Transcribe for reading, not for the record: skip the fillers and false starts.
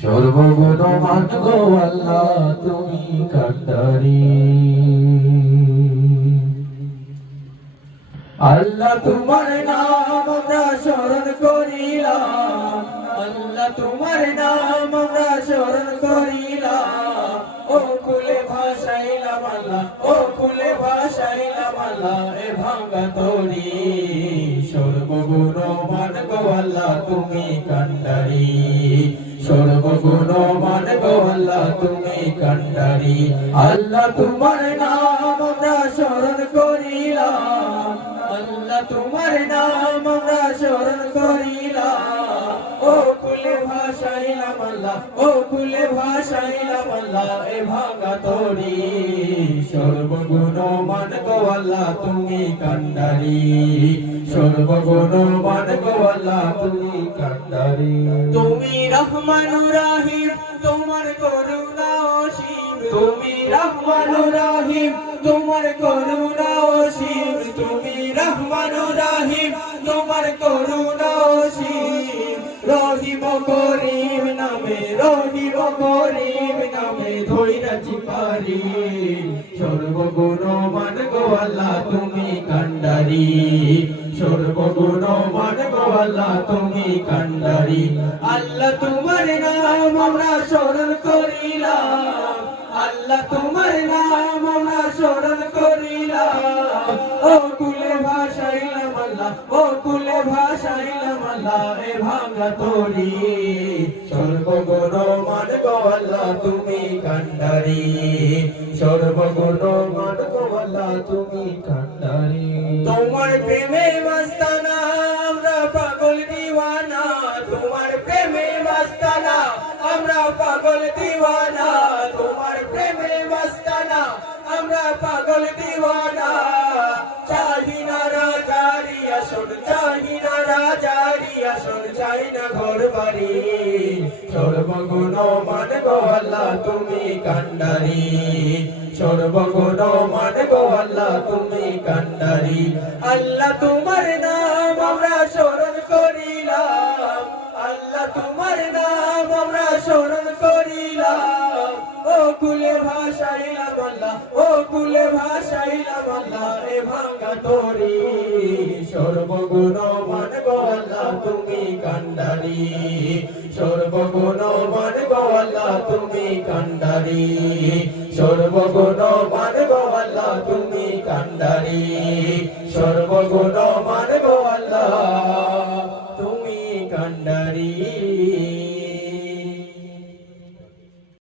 সর্বগুণমান গো আল্লাহ তুমি কান্ডারি। আল্লাহ তোমার নাম আমরা স্মরণ করিলাম, আল্লাহ তোমার নাম আমরা স্মরণ করিলাম। ও কুলে ভাসাইলাম আল্লাহ, ও কুলে ভাসাইলাম আল্লাহ এ ভাঙা তরি। সর্বগুণমান গো আল্লাহ তুমি কান্ডারি, সর্বগুণমান গো আল্লাহ তুমি কান্ডারি। আল্লাহ তোমার নাম আমরা স্মরণ করিলাম, আল্লাহ তোমার নাম আমরা স্মরণ করিলাম। ও কুলে ভাসাইলাম আল্লাহ, ও কুলে ভাসাইলাম আল্লাহ এ ভাঙা তরি। সর্বগুণমান গো আল্লাহ তুমি কান্ডারি, সর্বগুণমান গো আল্লাহ তুমি কান্ডারি। তুমি রহমানুর রহিম তোমার করুণা অসীম, তুমি রহমানুর রহিম তোমার করুণা অসীম, তুমি রহমানুর রহিম তোমার করুণা অসীম। রহিম করিম নামে, রহিম করিম নামে ধইরাছি পারি। সর্বগুণমান গো আল্লাহ তুমি কান্ডারি, সর্বগুণমান গো আল্লাহ তুমি কান্ডারি। আল্লাহ তোমার নাম আমরা স্মরণ করিলাম, আল্লাহ তোমার নাম আমরা স্মরণ করিলাম। ও কুলে ভাসাইলাম আল্লাহ, ও কুলে ভাসাইলাম আল্লাহ এ ভাঙা তরি। সর্বগুণমান গো আল্লাহ তুমি কান্ডারি, সর্বগুণমান গো আল্লাহ তুমি কান্ডারি। তোমার প্রেমে মাস্তানা আমরা পাগল দিওয়ানা, তোমার প্রেমে মাস্তানা আমরা পাগল দিওয়ানা, তোমার প্রেমে মাস্তানা আমরা পাগল দিওয়ানা। চাহি না রাজারি আসন, চাহি না রাজারি আসন, চাই না ঘর বাড়ি। সর্বগুণমান গো আল্লাহ তুমি কান্ডারি, সর্বগুণমান গো আল্লাহ তুমি কান্ডারি। আল্লাহ তোমার নাম আমরা স্মরণ করিলাম, আল্লাহ তোমার নাম আমরা স্মরণ করিলাম। ও কুলে ভাসাইলাম আল্লাহ, ও কুলে ভাসাইলাম আল্লাহ এ ভাঙা তরি। সর্বগুণমান গো আল্লাহ তুমি কান্ডারি, সর্বগুণমান গো আল্লাহ তুমি কান্ডারি, সর্বগুণমান গো আল্লাহ তুমি কান্ডারি, সর্বগুণমান গো আল্লাহ